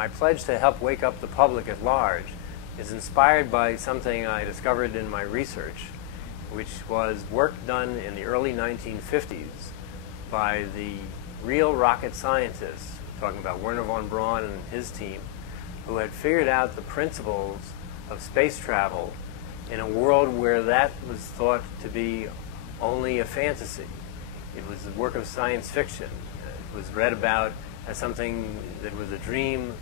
My pledge to help wake up the public at large is inspired by something I discovered in my research, which was work done in the early 1950s by the real rocket scientists, talking about Wernher von Braun and his team, who had figured out the principles of space travel in a world where that was thought to be only a fantasy. It was the work of science fiction. It was read about as something that was a dream,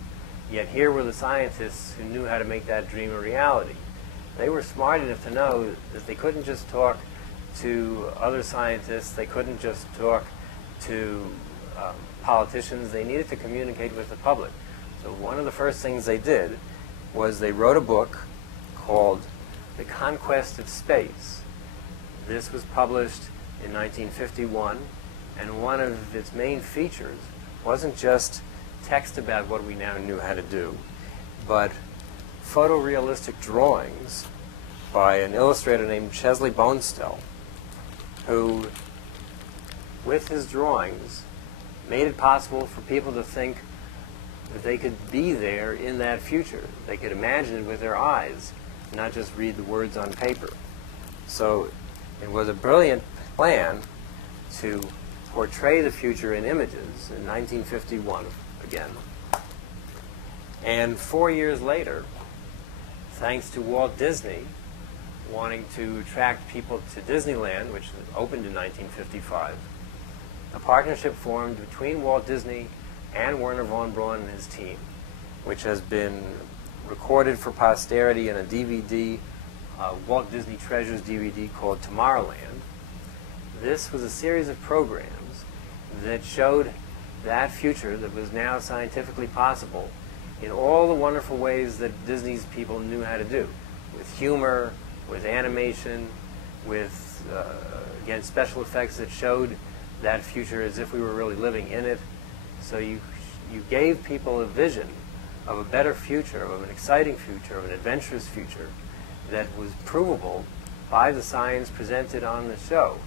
yet here were the scientists who knew how to make that dream a reality. They were smart enough to know that they couldn't just talk to other scientists, they couldn't just talk to politicians, they needed to communicate with the public. So one of the first things they did was they wrote a book called The Conquest of Space. This was published in 1951, and one of its main features wasn't just text about what we now knew how to do, but photorealistic drawings by an illustrator named Chesley Bonestell, who, with his drawings, made it possible for people to think that they could be there in that future. They could imagine it with their eyes, not just read the words on paper. So it was a brilliant plan to portray the future in images in 1951 again. And 4 years later, thanks to Walt Disney wanting to attract people to Disneyland, which opened in 1955, a partnership formed between Walt Disney and Wernher von Braun and his team, which has been recorded for posterity in a DVD, Walt Disney Treasures DVD called Tomorrowland. This was a series of programs that showed that future that was now scientifically possible in all the wonderful ways that Disney's people knew how to do, with humor, with animation, with, again, special effects that showed that future as if we were really living in it. So you gave people a vision of a better future, of an exciting future, of an adventurous future that was provable by the science presented on the show.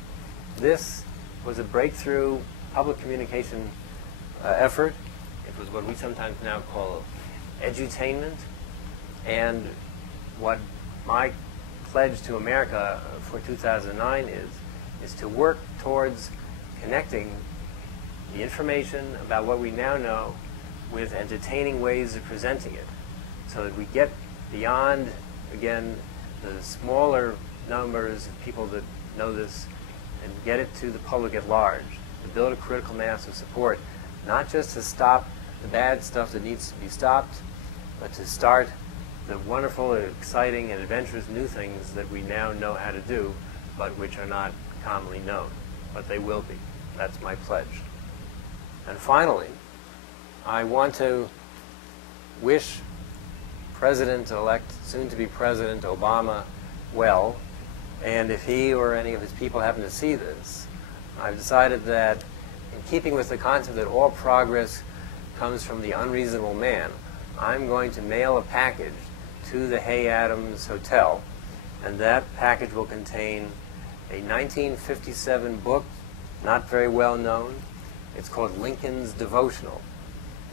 This was a breakthrough public communication effort. It was what we sometimes now call edutainment. And what my pledge to America for 2009 is to work towards connecting the information about what we now know with entertaining ways of presenting it, so that we get beyond, again, the smaller numbers of people that know this and get it to the public at large, to build a critical mass of support, not just to stop the bad stuff that needs to be stopped, but to start the wonderful, exciting, and adventurous new things that we now know how to do, but which are not commonly known. But they will be. That's my pledge. And finally, I want to wish President-elect, soon-to-be President Obama well, and if he or any of his people happen to see this, I've decided that in keeping with the concept that all progress comes from the unreasonable man, I'm going to mail a package to the Hay Adams Hotel, and that package will contain a 1957 book, not very well known. It's called Lincoln's Devotional,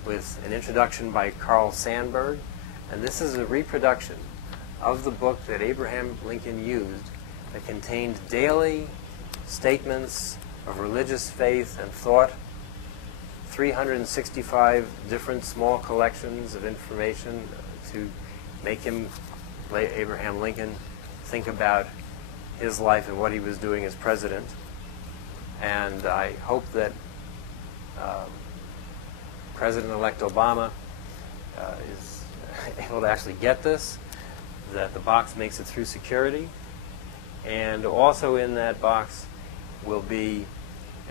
with an introduction by Carl Sandburg, and this is a reproduction of the book that Abraham Lincoln used that contained daily statements of religious faith and thought, 365 different small collections of information to make him, Abraham Lincoln, think about his life and what he was doing as president. And I hope that President-elect Obama is able to actually get this, that the box makes it through security. And also in that box will be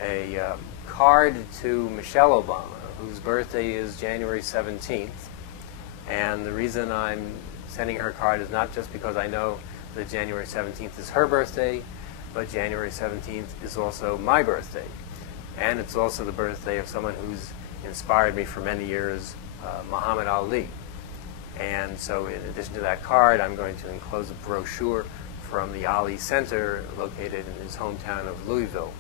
a card to Michelle Obama, whose birthday is January 17th. And the reason I'm sending her a card is not just because I know that January 17th is her birthday, but January 17th is also my birthday. And it's also the birthday of someone who's inspired me for many years, Muhammad Ali. And so in addition to that card, I'm going to enclose a brochure from the Ali Center located in his hometown of Louisville.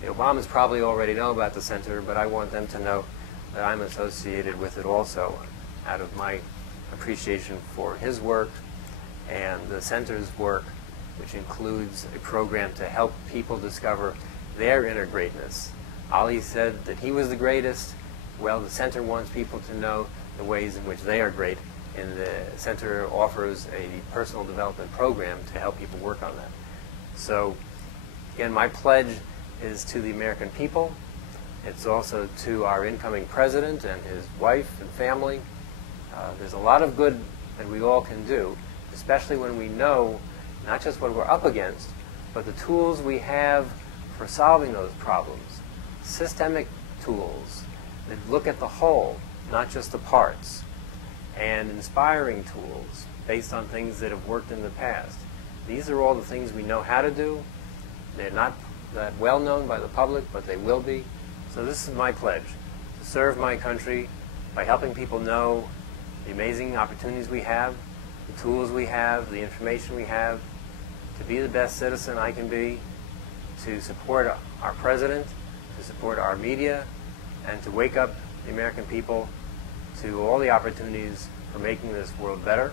The Obamas probably already know about the center, but I want them to know that I'm associated with it also, out of my appreciation for his work and the Center's work, which includes a program to help people discover their inner greatness. Ali said that he was the greatest. Well, the Center wants people to know the ways in which they are great, and the Center offers a personal development program to help people work on that. So, again, my pledge is to the American people. It's also to our incoming president and his wife and family. There's a lot of good that we all can do, especially when we know not just what we're up against, but the tools we have for solving those problems. Systemic tools that look at the whole, not just the parts, and inspiring tools based on things that have worked in the past. These are all the things we know how to do. They're not that well known by the public, but they will be. So this is my pledge, to serve my country by helping people know the amazing opportunities we have, the tools we have, the information we have, to be the best citizen I can be, to support our president, to support our media, and to wake up the American people to all the opportunities for making this world better.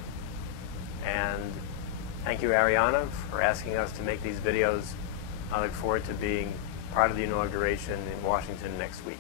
And thank you, Arianna, for asking us to make these videos. I look forward to being part of the inauguration in Washington next week.